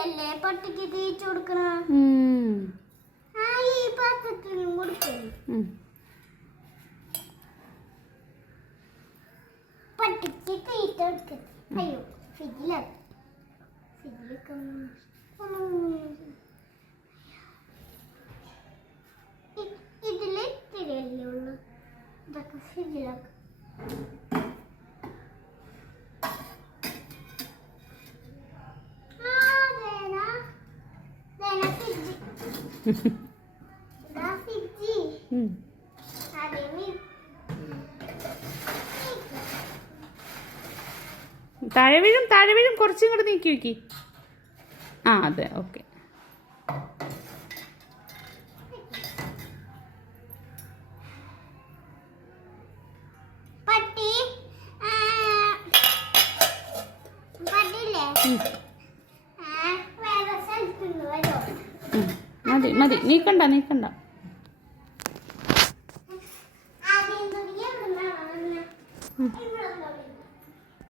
പാത്രത്തിലല്ലേ പട്ടിക്ക് തേച്ച് കൊടുക്കണ. ഈ പാത്രത്തിലും കൊടുക്കും. പട്ടിക്ക് തീറ്റ കൊടുക്കും. അയ്യോ ഫ്രിഡ്ജിലാണ്. ഇതില് തിരയല്ലേ ഉള്ളു. ഇതൊക്കെ ഫ്രിഡ്ജിലാക്കും. താഴെ വീഴും കുറച്ചും കൂടെ നീക്കി വെക്കി. ആ അതെ ഓക്കെ. മതി നീക്കണ്ട. ആദ്യം